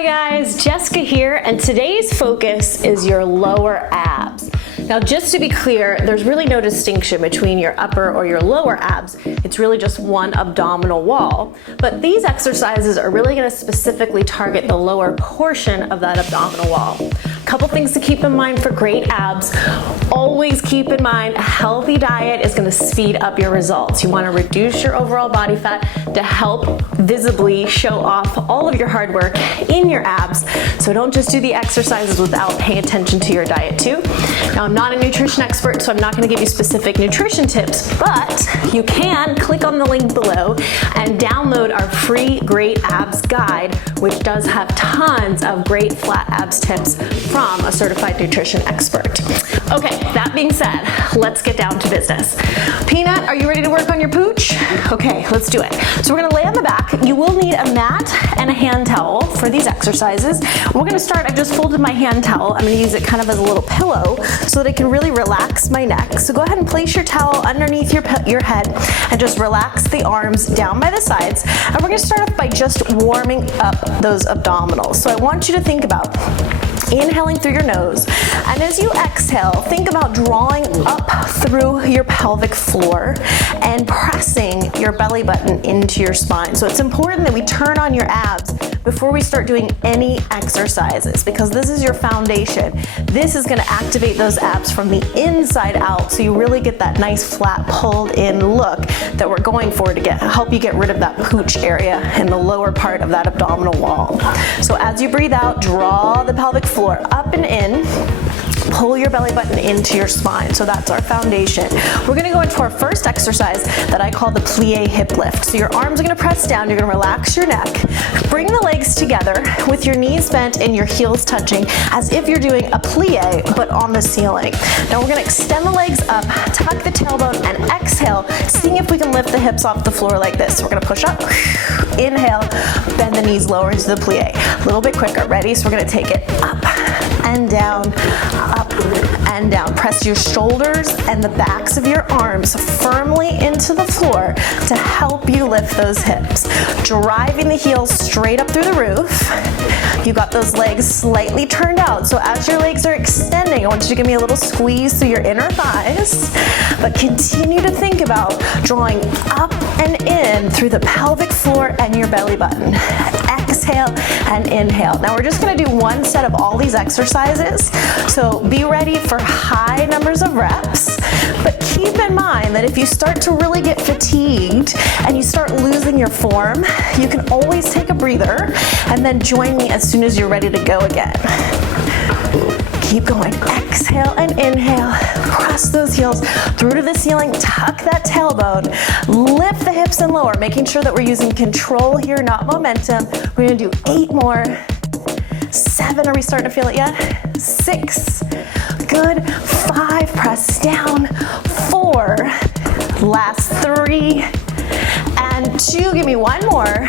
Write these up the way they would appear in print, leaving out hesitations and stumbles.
Hi guys, Jessica here, and today's focus is your lower abs. Now, just to be clear, there's really no distinction between your upper or your lower abs. It's really just one abdominal wall. But these exercises are really going to specifically target the lower portion of that abdominal wall. A couple things to keep in mind for great abs. Always keep in mind a healthy diet is going to speed up your results. You want to reduce your overall body fat to help visibly show off all of your hard work in your abs. So don't just do the exercises without paying attention to your diet too. Now, I'm not a nutrition expert, so I'm not going to give you specific nutrition tips, but you can click on the link below and download our free Great Abs Guide, which does have tons of great flat abs tips from a certified nutrition expert. Okay, that being said, let's get down to business. Peanut, are you ready to work on your pooch? Okay, let's do it. So we're gonna lay on the back. You will need a mat and a hand towel for these exercises. We're gonna start, I just folded my hand towel. I'm gonna use it kind of as a little pillow so that it can really relax my neck. So go ahead and place your towel underneath your head and just relax the arms down by the sides. And we're gonna start off by just warming up those abdominals. So I want you to think about inhaling through your nose, and as you exhale, think about drawing up through your pelvic floor and pressing your belly button into your spine. So it's important that we turn on your abs before we start doing any exercises, because this is your foundation. This is going to activate those abs from the inside out, so you really get that nice flat pulled in look that we're going for to help you get rid of that pooch area in the lower part of that abdominal wall. So as you breathe out, draw the pelvic floor up and in. Pull your belly button into your spine. So that's our foundation. We're gonna go into our first exercise that I call the plie hip lift. So your arms are gonna press down, you're gonna relax your neck. Bring the legs together with your knees bent and your heels touching as if you're doing a plie, but on the ceiling. Now we're gonna extend the legs up, tuck the tailbone, and exhale, seeing if we can lift the hips off the floor like this. So we're gonna push up, inhale, bend the knees lower into the plie. A little bit quicker, ready? So we're gonna take it up and down, up and down. Press your shoulders and the backs of your arms firmly into the floor to help you lift those hips. Driving the heels straight up through the roof. You got those legs slightly turned out. So as your legs are extending, I want you to give me a little squeeze through your inner thighs, but continue to think about drawing up and in through the pelvic floor and your belly button. Exhale and inhale. Now we're just gonna do one set of all these exercises, so be ready for high numbers of reps, but keep in mind that if you start to really get fatigued and you start losing your form, you can always take a breather and then join me as soon as you're ready to go again. Keep going. Exhale and inhale. Press those heels through to the ceiling. Tuck that tailbone. Lift the hips and lower, making sure that we're using control here, not momentum. We're gonna do 8 more. 7, are we starting to feel it yet? 6, good. 5, press down. 4, last 3, and 2, give me 1 more.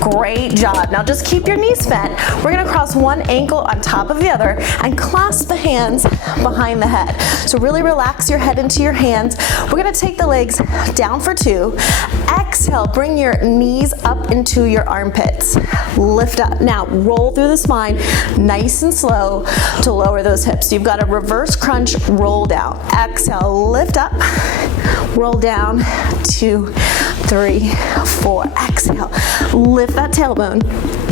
Great job. Now just keep your knees bent. We're gonna cross one ankle on top of the other and clasp the hands behind the head. So really relax your head into your hands. We're gonna take the legs down for 2. Exhale, bring your knees up into your armpits. Lift up. Now roll through the spine, nice and slow to lower those hips. You've got a reverse crunch, roll down. Exhale, lift up, roll down, 2, 3, 4. Exhale, lift that tailbone,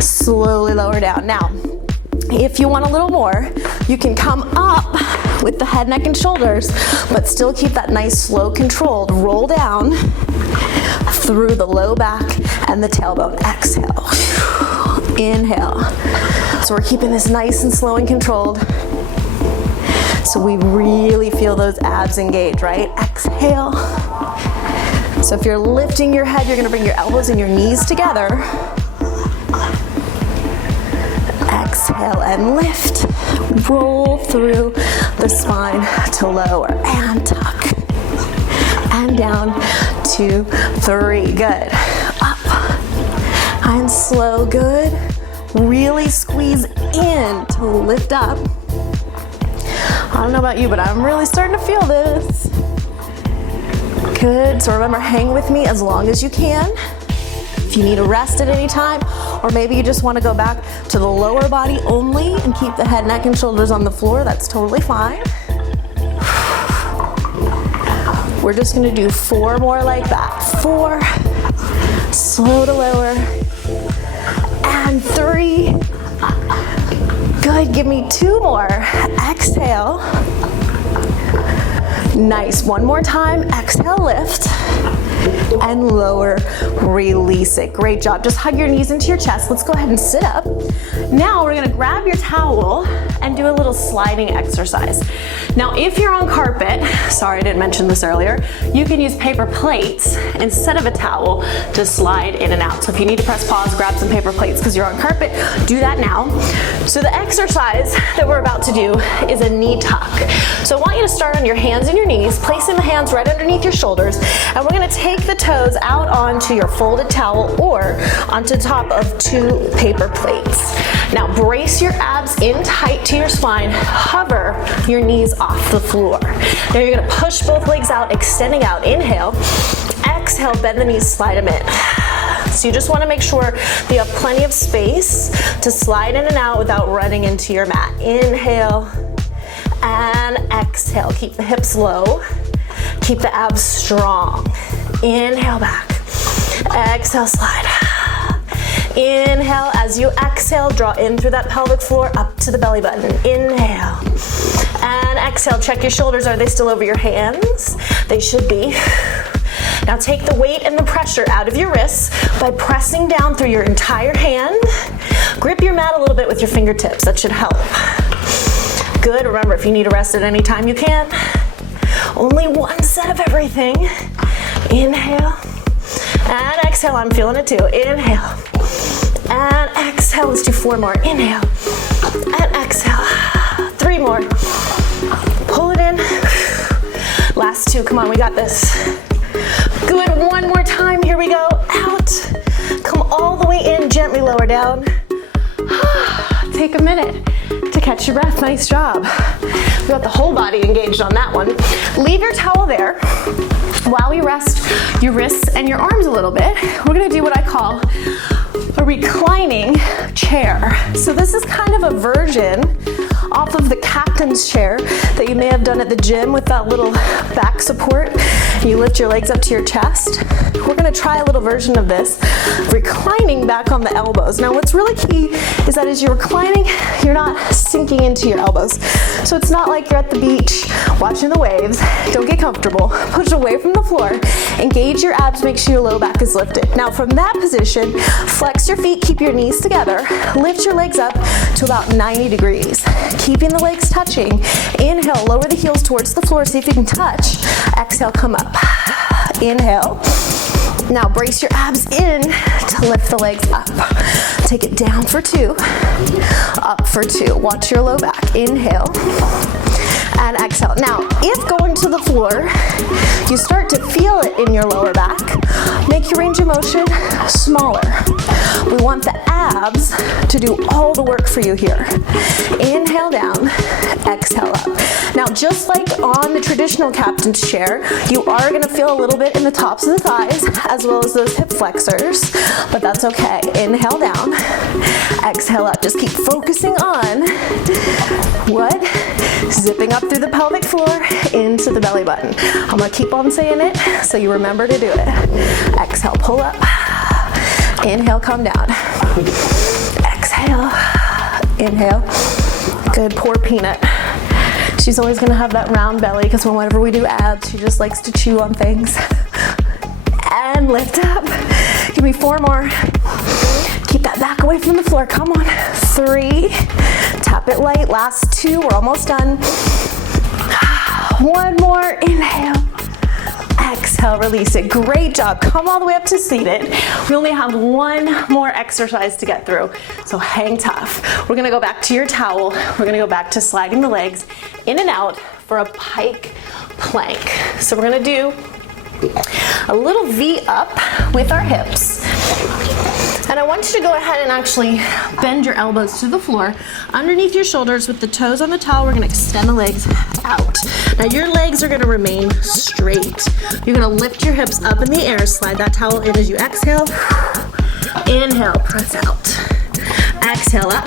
slowly lower down. Now, if you want a little more, you can come up with the head, neck, and shoulders, but still keep that nice, slow, controlled roll down through the low back and the tailbone. Exhale, inhale. So we're keeping this nice and slow and controlled, so we really feel those abs engage, right? Exhale. So if you're lifting your head, you're gonna bring your elbows and your knees together. Exhale and lift. Roll through the spine to lower and tuck. And down, 2, 3, good. Up and slow, good. Really squeeze in to lift up. I don't know about you, but I'm really starting to feel this. Good, so remember, hang with me as long as you can. If you need a rest at any time, or maybe you just want to go back to the lower body only and keep the head, neck, and shoulders on the floor, that's totally fine. We're just gonna do 4 more like that. 4, slow to lower, and 3. Good, give me 2 more. Exhale. Nice, 1 more time. Exhale, lift, and lower, release it. Great job. Just hug your knees into your chest. Let's go ahead and sit up. Now we're gonna grab your towel and do a little sliding exercise. Now, if you're on carpet, sorry I didn't mention this earlier, you can use paper plates instead of a towel to slide in and out. So if you need to press pause, grab some paper plates because you're on carpet, do that now. So the exercise that we're about to do is a knee tuck. So I want you to start on your hands and your knees, placing the hands right underneath your shoulders, and we're gonna take the toes out onto your folded towel or onto top of 2 paper plates. Now brace your abs in tight to your spine, hover your knees off the floor. Now you're gonna push both legs out, extending out. Inhale, exhale, bend the knees, slide them in. So you just wanna make sure that you have plenty of space to slide in and out without running into your mat. Inhale and exhale. Keep the hips low, keep the abs strong. Inhale back, exhale, slide. Inhale, as you exhale, draw in through that pelvic floor up to the belly button. Inhale and exhale, check your shoulders. Are they still over your hands? They should be. Now take the weight and the pressure out of your wrists by pressing down through your entire hand. Grip your mat a little bit with your fingertips, that should help. Good, remember if you need a rest at any time you can. Only 1 set of everything. Inhale and exhale, I'm feeling it too. Inhale and exhale, let's do 4 more. Inhale and exhale, 3 more. Pull it in. Last 2, come on, we got this. Good, 1 more time, here we go. Out, come all the way in, gently lower down. Take a minute to catch your breath, nice job. We got the whole body engaged on that one. Leave your towel there while we rest your wrists and your arms a little bit. We're gonna do what I call a reclining chair. So this is kind of a version off of the captain's chair that you may have done at the gym with that little back support. You lift your legs up to your chest. We're gonna try a little version of this, reclining back on the elbows. Now what's really key is that as you're reclining, you're not sinking into your elbows. So it's not like you're at the beach watching the waves. Don't get comfortable. Push away from the floor. Engage your abs, make sure your low back is lifted. Now from that position, flex your feet, keep your knees together, lift your legs up to about 90 degrees. Keeping the legs touching. Inhale, lower the heels towards the floor, see if you can touch. Exhale, come up. Inhale. Now brace your abs in to lift the legs up. Take it down for 2, up for 2. Watch your low back. Inhale and exhale. Now, if going to the floor, you start to feel it in your lower back, make your range of motion smaller. We want the abs to do all the work for you here. Inhale down, exhale up. Now, just like on the traditional captain's chair, you are gonna feel a little bit in the tops of the thighs, as well as those hip flexors, but that's okay. Inhale down, exhale up. Just keep focusing on what? Zipping up through the pelvic floor into the belly button. I'm gonna keep on saying it so you remember to do it. Exhale, pull up. Inhale, come down. Exhale, inhale. Good, poor Peanut. She's always gonna have that round belly because whenever we do abs, she just likes to chew on things. And lift up. Give me 4 more. Keep that back away from the floor. Come on. 3. Tap it light. Last 2. We're almost done. 1 more. Inhale. Exhale. Release it. Great job. Come all the way up to seated. We only have 1 more exercise to get through, so hang tough. We're gonna go back to your towel. We're gonna go back to sliding the legs in and out for a pike plank. So we're gonna do a little V up with our hips. And I want you to go ahead and actually bend your elbows to the floor, underneath your shoulders with the toes on the towel. We're gonna extend the legs out. Now your legs are gonna remain straight. You're gonna lift your hips up in the air, slide that towel in as you exhale, Inhale, press out. Exhale, up.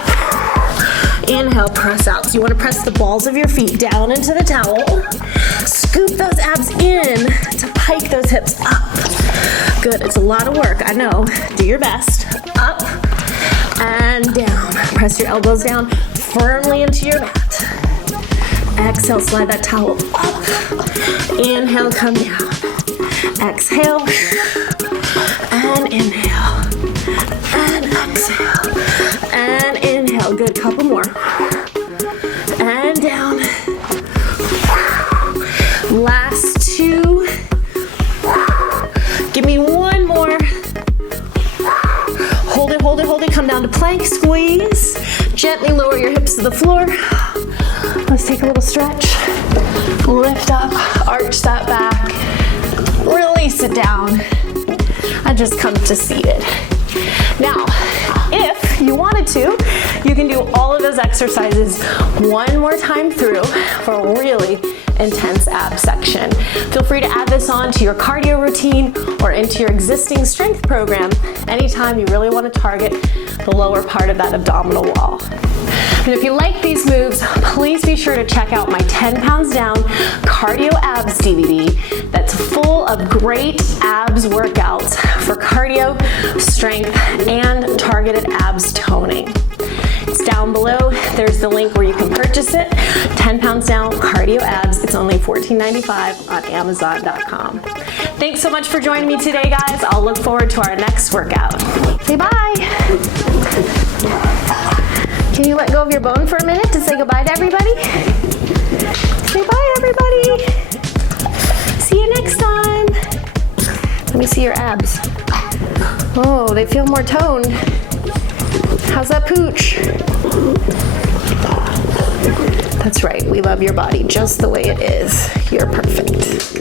Inhale, press out. So you want to press the balls of your feet down into the towel. Scoop those abs in to pike those hips up. Good, it's a lot of work, I know. Do your best. Up and down. Press your elbows down firmly into your mat. Exhale, slide that towel up. Inhale, come down. Exhale, and inhale, and exhale, and inhale. Good, couple more. And down. Last two. Give me one more. Hold it, hold it, hold it. Come down to plank, squeeze. Gently lower your hips to the floor. Let's take a little stretch. Lift up, arch that back. Release it down. And just come to seated. Now, if you wanted to, you can do all of those exercises one more time through for a really intense ab section. Feel free to add this on to your cardio routine or into your existing strength program anytime you really want to target the lower part of that abdominal wall. And if you like these moves, please be sure to check out my 10 Pounds Down Cardio Abs DVD that's full of great abs workouts for cardio, strength, and targeted abs toning. It's down below. There's the link where you can purchase it. 10 Pounds Down Cardio Abs. It's only $14.95 on Amazon.com. Thanks so much for joining me today, guys. I'll look forward to our next workout. Say bye. Can you let go of your bone for a minute to say goodbye to everybody? Say bye, everybody. See you next time. Let me see your abs. Oh, they feel more toned. How's that pooch? That's right, we love your body just the way it is. You're perfect.